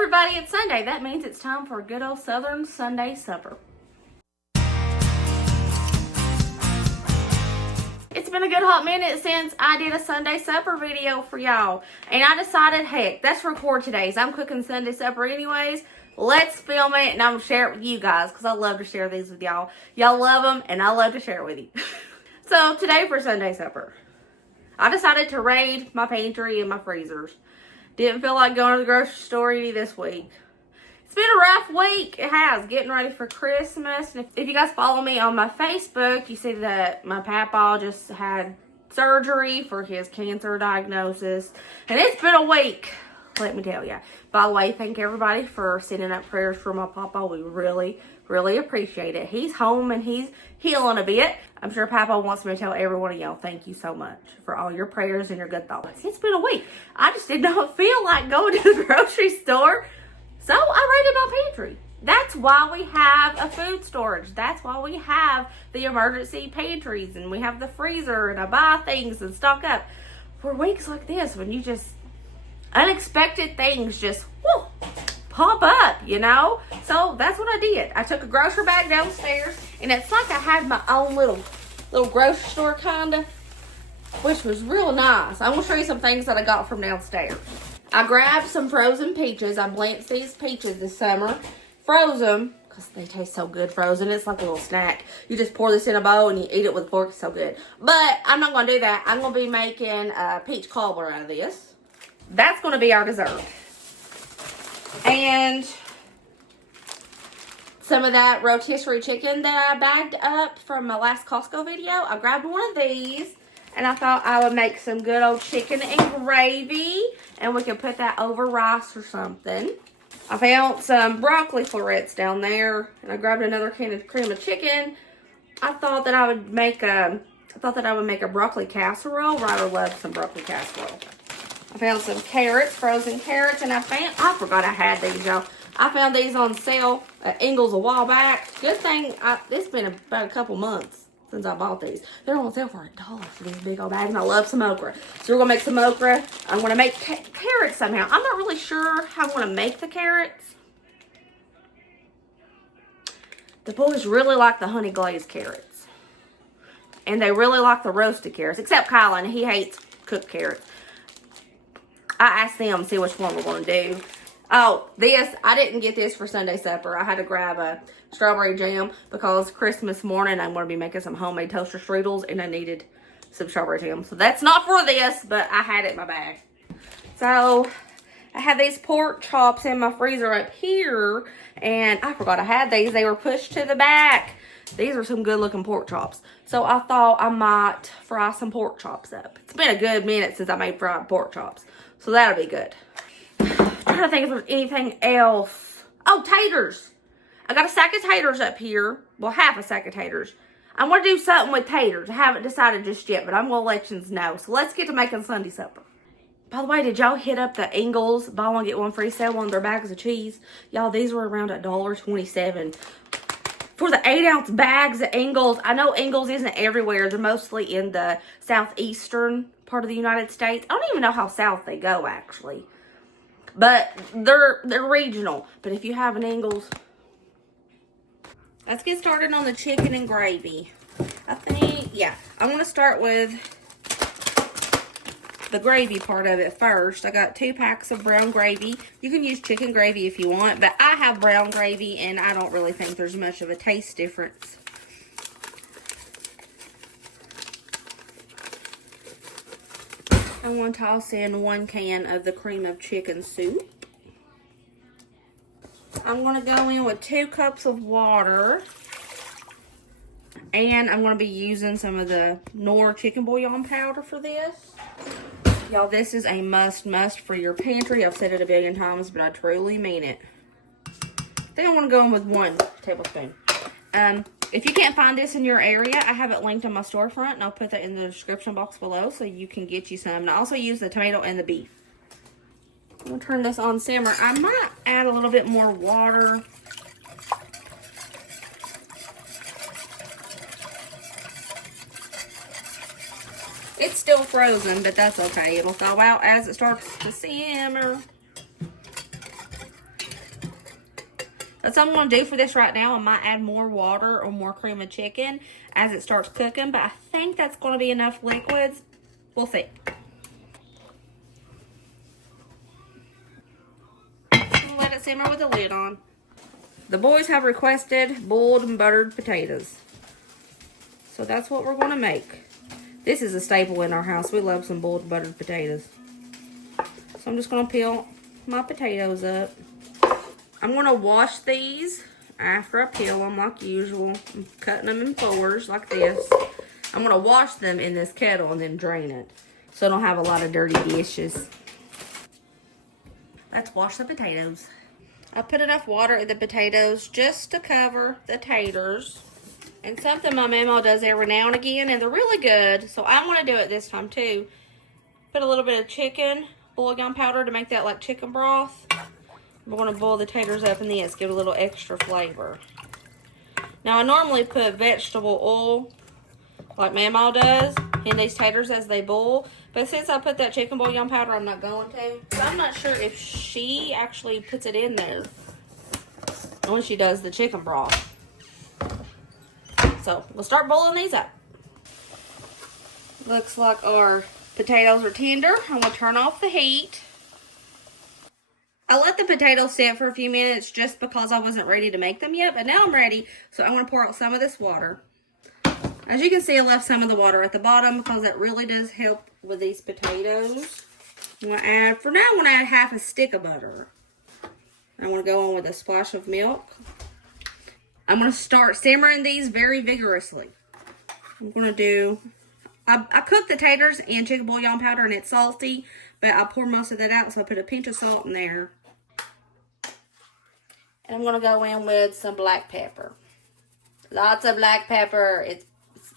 everybody, it's Sunday. That means it's time for a good old Southern Sunday supper. It's been a good hot minute since I did a Sunday supper video for y'all. And I decided, heck, let's record today's. I'm cooking Sunday supper anyways. Let's film it and I'm going to share it with you guys because I love to share these with y'all. Y'all love them and I love to share it with you. So today for Sunday supper, I decided to raid my pantry and my freezers. Didn't feel like going to the grocery store any this week. It's been a rough week. It has. Getting ready for Christmas. And if you guys follow me on my Facebook, you see that my papa just had surgery for his cancer diagnosis. And it's been a week, let me tell you. By the way, thank everybody for sending up prayers for my papa. We really, really appreciate it. He's home and he's healing a bit. I'm sure Papa wants me to tell every one of y'all thank you so much for all your prayers and your good thoughts. It's been a week. I just did not feel like going to the grocery store. So I raided my pantry. That's why we have a food storage. That's why we have the emergency pantries and we have the freezer and I buy things and stock up. For weeks like this when you just, unexpected things just, whoo, pop up, you know? So that's what I did. I took a grocery bag downstairs and it's like I had my own little grocery store kinda, which was real nice. I'm gonna show you some things that I got from downstairs. I grabbed some frozen peaches. I blanched these peaches this summer. Froze them because they taste so good frozen. It's like a little snack. You just pour this in a bowl and you eat it with a fork. It's so good. But I'm not going to do that. I'm going to be making peach cobbler out of this. That's going to be our dessert. And some of that rotisserie chicken that I bagged up from my last Costco video. I grabbed one of these. And I thought I would make some good old chicken and gravy. And we could put that over rice or something. I found some broccoli florets down there. And I grabbed another can of cream of chicken. I thought that I would make a broccoli casserole. Ryder loves some broccoli casserole. I found some carrots, frozen carrots. And I forgot I had these, y'all. I found these on sale at Ingles a while back. Good thing, it's been about a couple months since I bought these. They're on sale for $1 for these big old bags, and I love some okra. So we're gonna make some okra. I'm gonna make carrots somehow. I'm not really sure how I'm gonna make the carrots. The boys really like the honey glazed carrots. And they really like the roasted carrots, except Kylan, he hates cooked carrots. I asked them to see which one we're gonna do. Oh, I didn't get this for Sunday supper. I had to grab a strawberry jam because Christmas morning I'm going to be making some homemade toaster strudels and I needed some strawberry jam. So that's not for this, but I had it in my bag. So I had these pork chops in my freezer up here and I forgot I had these. They were pushed to the back. These are some good looking pork chops. So I thought I might fry some pork chops up. It's been a good minute since I made fried pork chops. So that'll be good. I'm trying to think if there's anything else. Oh, taters. I got a sack of taters up here. Well, half a sack of taters. I'm going to do something with taters. I haven't decided just yet, but I'm going to let you know. So let's get to making Sunday supper. By the way, did y'all hit up the Ingles buy one get one free sale on their bags of cheese? Y'all, these were around $1.27 for the 8-ounce bags of Ingles. I know Ingles isn't everywhere. They're mostly in the southeastern part of the United States. I don't even know how south they go, actually. But they're regional. But if you have an Ingles, let's get started on the chicken and gravy. I think, yeah, I'm going to start with the gravy part of it first. I got 2 packs of brown gravy. You can use chicken gravy if you want, but I have brown gravy and I don't really think there's much of a taste difference. I'm going to toss in 1 can of the cream of chicken soup. I'm going to go in with 2 cups of water. And I'm going to be using some of the Knorr chicken bouillon powder for this. Y'all, this is a must for your pantry. I've said it a billion times, but I truly mean it. I think I want to go in with 1 tablespoon. If you can't find this in your area, I have it linked on my storefront, and I'll put that in the description box below so you can get you some. And I also use the tomato and the beef. I'm going to turn this on simmer. I might add a little bit more water. It's still frozen, but that's okay. It'll thaw out as it starts to simmer. That's what I'm going to do for this right now. I might add more water or more cream of chicken as it starts cooking, but I think that's going to be enough liquids. We'll see. Let it simmer with the lid on. The boys have requested boiled and buttered potatoes, so that's what we're going to make. This is a staple in our house. We love some boiled buttered potatoes. So I'm just going to peel my potatoes up. I'm going to wash these after I peel them like usual. I'm cutting them in fours like this. I'm going to wash them in this kettle and then drain it, so I don't have a lot of dirty dishes. Let's wash the potatoes. I put enough water in the potatoes just to cover the taters. And something my mama does every now and again, and they're really good, so I want to do it this time too. Put a little bit of chicken bouillon powder to make that like chicken broth. We're going to boil the taters up in this, give it a little extra flavor. Now I normally put vegetable oil, like Mama does, in these taters as they boil. But since I put that chicken bouillon powder, I'm not going to. So I'm not sure if she actually puts it in there when she does the chicken broth. So we'll start boiling these up. Looks like our potatoes are tender. I'm going to turn off the heat. I let the potatoes sit for a few minutes just because I wasn't ready to make them yet, but now I'm ready. So I'm going to pour out some of this water. As you can see, I left some of the water at the bottom because that really does help with these potatoes. I'm going to add, for now, I'm going to add half a stick of butter. I'm going to go on with a splash of milk. I'm going to start simmering these very vigorously. I'm going to do, I cook the taters in chicken bouillon powder and it's salty, but I pour most of that out, so I put a pinch of salt in there. And I'm going to go in with some black pepper. Lots of black pepper. It's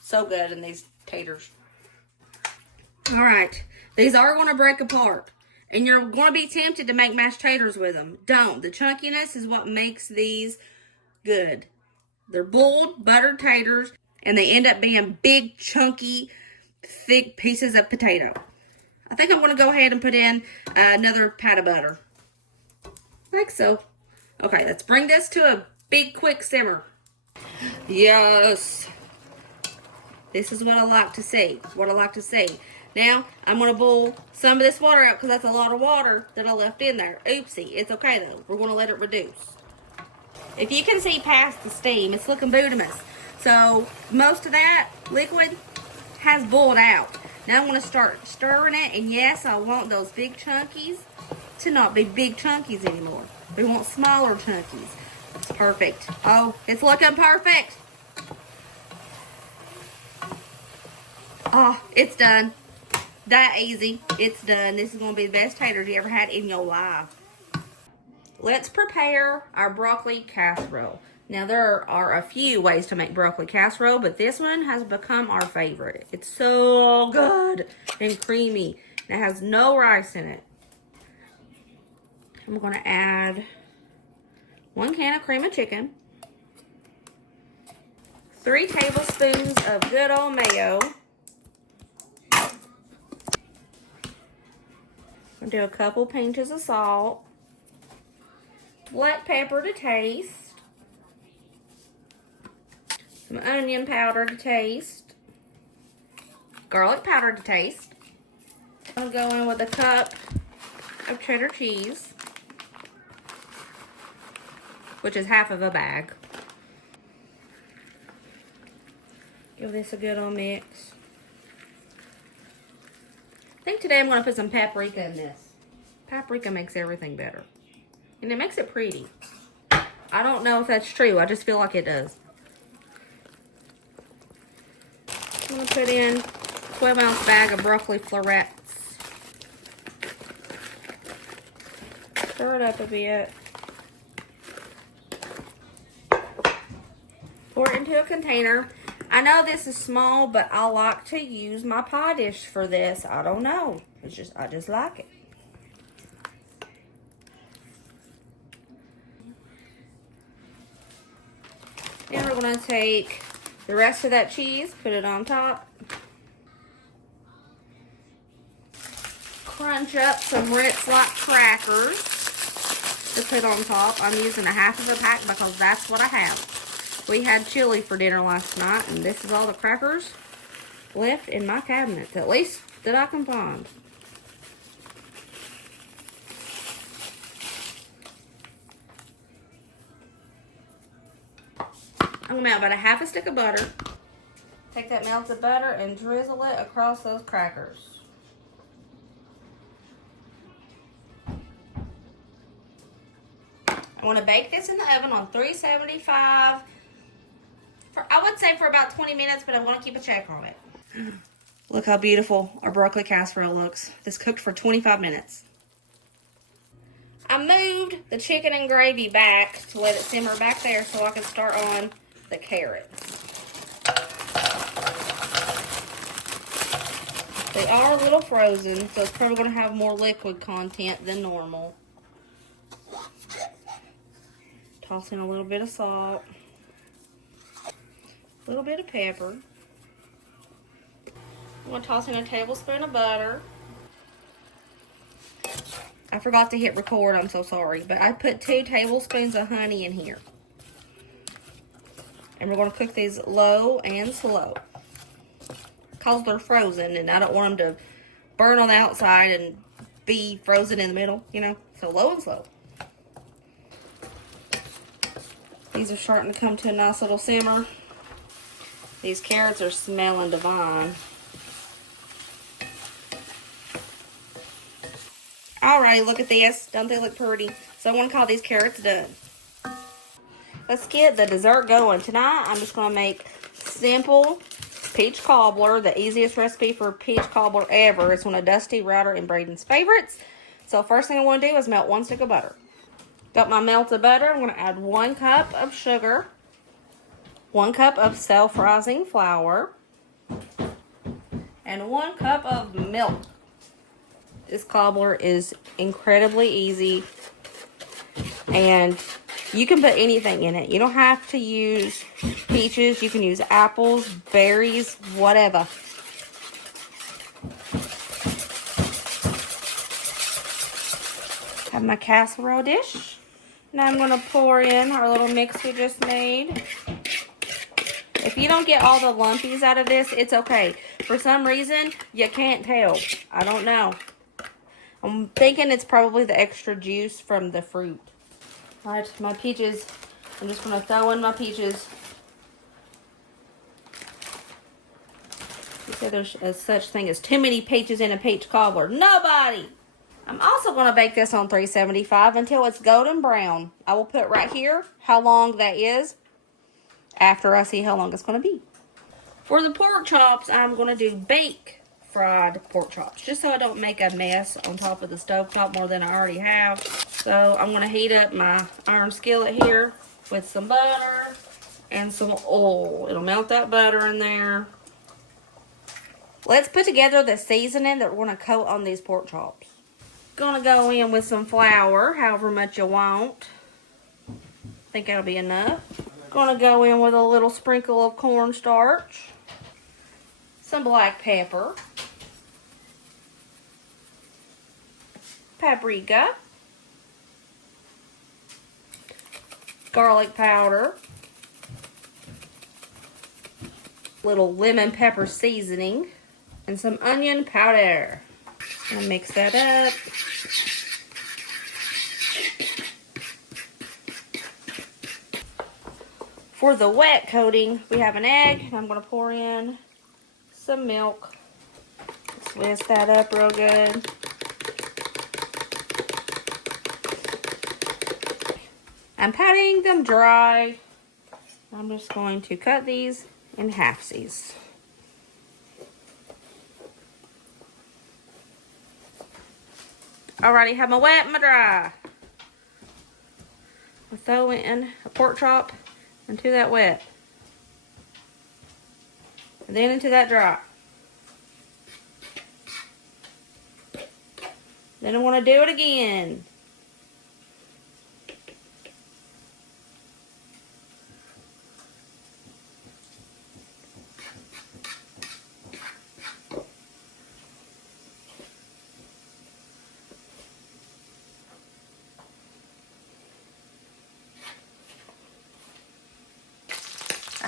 so good in these taters. Alright, these are going to break apart. And you're going to be tempted to make mashed taters with them. Don't. The chunkiness is what makes these good. They're boiled, buttered taters, and they end up being big, chunky, thick pieces of potato. I think I'm going to go ahead and put in another pat of butter. Like so. Okay, let's bring this to a big, quick simmer. Yes. This is what I like to see. What I like to see. Now, I'm going to boil some of this water out because that's a lot of water that I left in there. Oopsie. It's okay, though. We're going to let it reduce. If you can see past the steam, it's looking bootimous. So, most of that liquid has boiled out. Now I'm going to start stirring it. And yes, I want those big chunkies to not be big chunkies anymore. We want smaller chunkies. It's perfect. Oh, it's looking perfect. Oh, it's done. That easy. It's done. This is going to be the best taters you ever had in your life. Let's prepare our broccoli casserole. Now, there are a few ways to make broccoli casserole, but this one has become our favorite. It's so good and creamy. It has no rice in it. I'm going to add 1 can of cream of chicken, 3 tablespoons of good old mayo. I'm going to do a couple pinches of salt, black pepper to taste, some onion powder to taste, garlic powder to taste. I'll go in with a cup of cheddar cheese, which is half of a bag. Give this a good old mix. I think today I'm going to put some paprika in this. Paprika makes everything better. And it makes it pretty. I don't know if that's true. I just feel like it does. I'm going to put in a 12-ounce bag of broccoli florets. Stir it up a bit. Pour it into a container. I know this is small, but I like to use my pie dish for this. I don't know. I just like it. Then we're going to take the rest of that cheese, put it on top. Crunch up some Ritz like crackers. to put on top. I'm using a half of a pack because that's what I have. We had chili for dinner last night, and this is all the crackers left in my cabinets, at least that I can find. I'm going to add about a half a stick of butter. Take that melted butter and drizzle it across those crackers. I want to bake this in the oven on 375 for, I would say, for about 20 minutes, but I want to keep a check on it. Look how beautiful our broccoli casserole looks. This cooked for 25 minutes. I moved the chicken and gravy back to let it simmer back there so I could start on the carrots. They are a little frozen, so it's probably going to have more liquid content than normal. Toss in a little bit of salt, a little bit of pepper. I'm going to toss in a tablespoon of butter. I forgot to hit record, I'm so sorry, but I put 2 tablespoons of honey in here. And we're going to cook these low and slow, because they're frozen and I don't want them to burn on the outside and be frozen in the middle, you know, so low and slow. These are starting to come to a nice little simmer. These carrots are smelling divine. Alrighty, look at this. Don't they look pretty? So I want to call these carrots done. Let's get the dessert going. Tonight, I'm just going to make simple peach cobbler, the easiest recipe for peach cobbler ever. It's one of Dusty, Ryder, and Braden's favorites. So first thing I want to do is melt 1 stick of butter. Got my melted butter. I'm going to add 1 cup of sugar, 1 cup of self-rising flour, and 1 cup of milk. This cobbler is incredibly easy, and you can put anything in it. You don't have to use peaches. You can use apples, berries, whatever. Have my casserole dish. Now I'm going to pour in our little mix we just made. If you don't get all the lumpies out of this, it's okay. For some reason, you can't tell. I don't know. I'm thinking it's probably the extra juice from the fruit. Alright, my peaches. I'm just going to throw in my peaches. You said there's a such thing as too many peaches in a peach cobbler. Nobody! I'm also going to bake this on 375 until it's golden brown. I will put right here how long that is after I see how long it's going to be. For the pork chops, I'm going to do bake fried pork chops, just so I don't make a mess on top of the stovetop more than I already have. So I'm going to heat up my iron skillet here with some butter and some oil. It'll melt that butter in there. Let's put together the seasoning that we're going to coat on these pork chops. Going to go in with some flour, however much you want. I think that'll be enough. Going to go in with a little sprinkle of cornstarch, some black pepper, paprika, garlic powder, little lemon pepper seasoning, and some onion powder. I'm gonna mix that up. For the wet coating, we have an egg. I'm gonna pour in some milk. Just whisk that up real good. I'm patting them dry. I'm just going to cut these in halfsies. Alrighty, have my wet and my dry. I'll throw in a pork chop into that wet. And then into that dry. Then I want to do it again.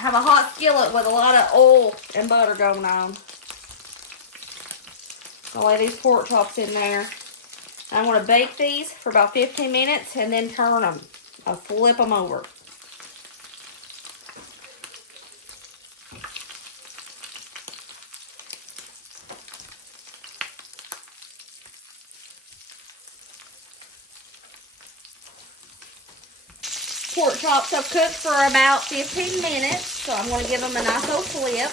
have a hot skillet with a lot of oil and butter going on. I'll lay these pork chops in there. I'm going to bake these for about 15 minutes and then turn them. I'll flip them over. Pork chops have cooked for about 15 minutes, so I'm going to give them a nice old flip.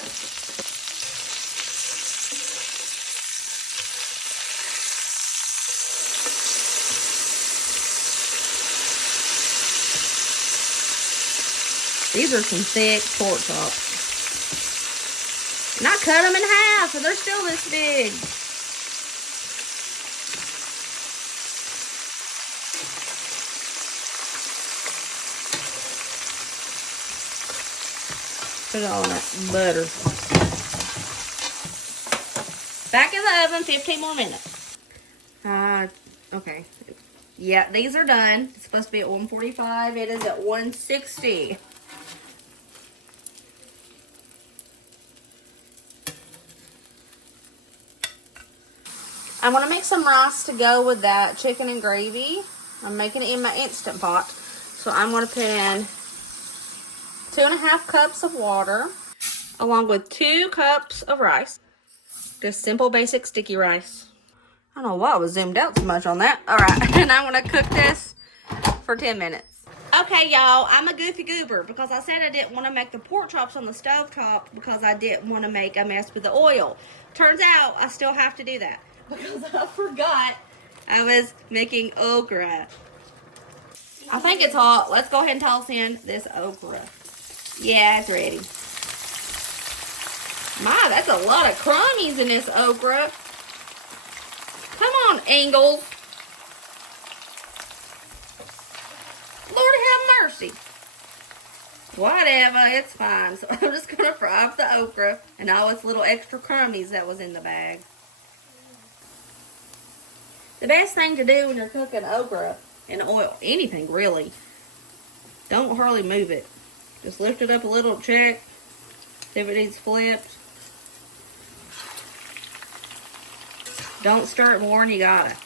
These are some thick pork chops. And I cut them in half, so they're still this big. Put it on that butter. Back in the oven, 15 more minutes. Okay. Yeah, these are done. It's supposed to be at 145. It is at 160. I'm going to make some rice to go with that chicken and gravy. I'm making it in my Instant Pot. So I'm going to put in 2.5 cups of water, along with 2 cups of rice. Just simple, basic, sticky rice. I don't know why I was zoomed out so much on that. All right, and I'm going to cook this for 10 minutes. Okay, y'all, I'm a goofy goober because I said I didn't want to make the pork chops on the stove top because I didn't want to make a mess with the oil. Turns out I still have to do that because I forgot I was making okra. I think it's hot. Let's go ahead and toss in this okra. Yeah, it's ready. My, that's a lot of crummies in this okra. Come on, Ingalls. Lord have mercy. Whatever, it's fine. So I'm just going to fry up the okra and all its little extra crummies that was in the bag. The best thing to do when you're cooking okra in oil, anything really, don't hardly move it. Just lift it up a little, check, see if it needs flipped. Don't stir it more than you got it.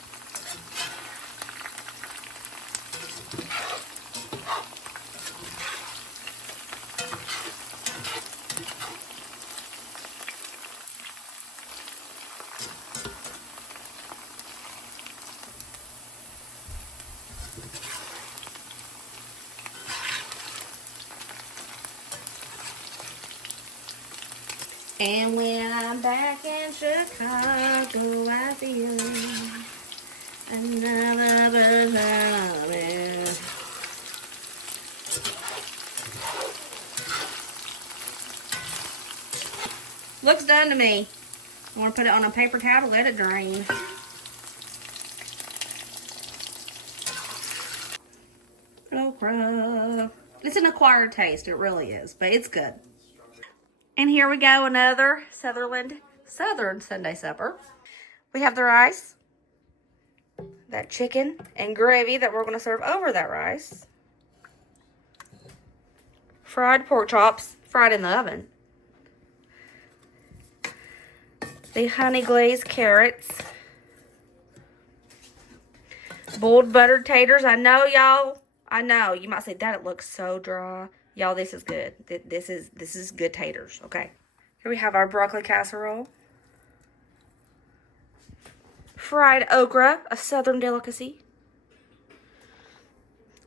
And when I'm back in Chicago, I feel another banana. Looks done to me. I want to put it on a paper towel to let it drain. Okra. It's an acquired taste, it really is, but it's good. And here we go, another Southern Sunday supper. We have the rice, that chicken and gravy that we're going to serve over that rice. Fried pork chops, fried in the oven. The honey glazed carrots. Boiled buttered taters. I know, y'all. I know. You might say, Dad, it looks so dry. Y'all, this is good. This is good taters, okay? Here we have our broccoli casserole. Fried okra, a southern delicacy.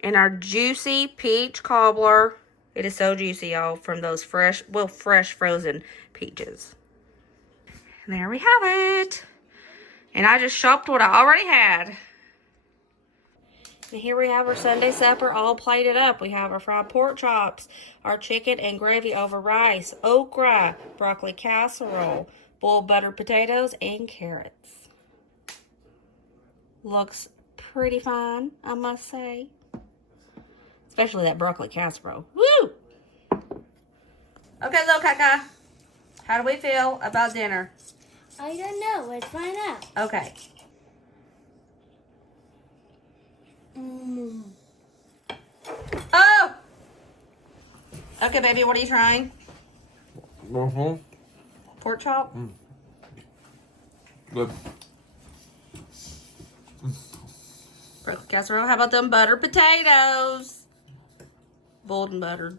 And our juicy peach cobbler. It is so juicy, y'all, from those fresh frozen peaches. And there we have it. And I just shopped what I already had. And here we have our Sunday supper all plated up. We have our fried pork chops, our chicken and gravy over rice, okra, broccoli casserole, boiled buttered potatoes, and carrots. Looks pretty fine, I must say. Especially that broccoli casserole. Woo! Okay, little Kaka. How do we feel about dinner? I don't know. Let's find out. Okay. Oh! Okay, baby, what are you trying? Pork chop. Good. Broccoli casserole. How about them buttered potatoes? Boiled and buttered.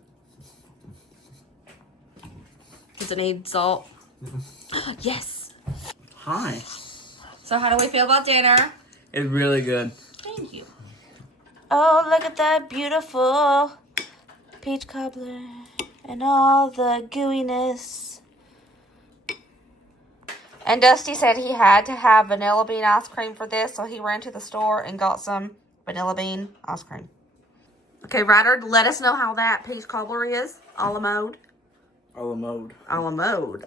Does it need salt? Yes. Hi. So how do we feel about dinner? It's really good. Thank you. Oh, look at that beautiful peach cobbler and all the gooiness. And Dusty said he had to have vanilla bean ice cream for this, so he ran to the store and got some vanilla bean ice cream. Okay, Ryder, let us know how that peach cobbler is. A la mode. A la mode. A la mode.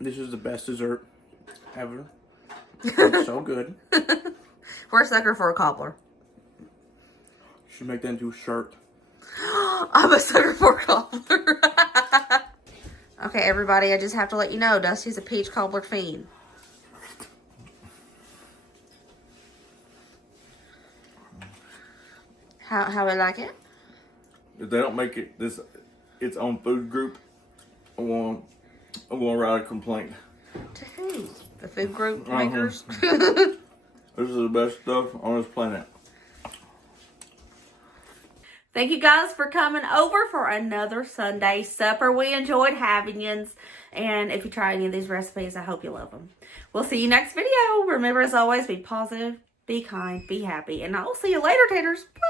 This is the best dessert ever. It's so good. We're a sucker for a cobbler. You should make that into a shirt. I'm a sucker for a cobbler. Okay, everybody, I just have to let you know, Dusty's a peach cobbler fiend. How we like it? If they don't make it its own food group, I'm gonna write a complaint. To who? The food group makers? This is the best stuff on this planet. Thank you guys for coming over for another Sunday supper. We enjoyed having you. And if you try any of these recipes, I hope you love them. We'll see you next video. Remember, as always, be positive, be kind, be happy. And I'll see you later, taters. Bye.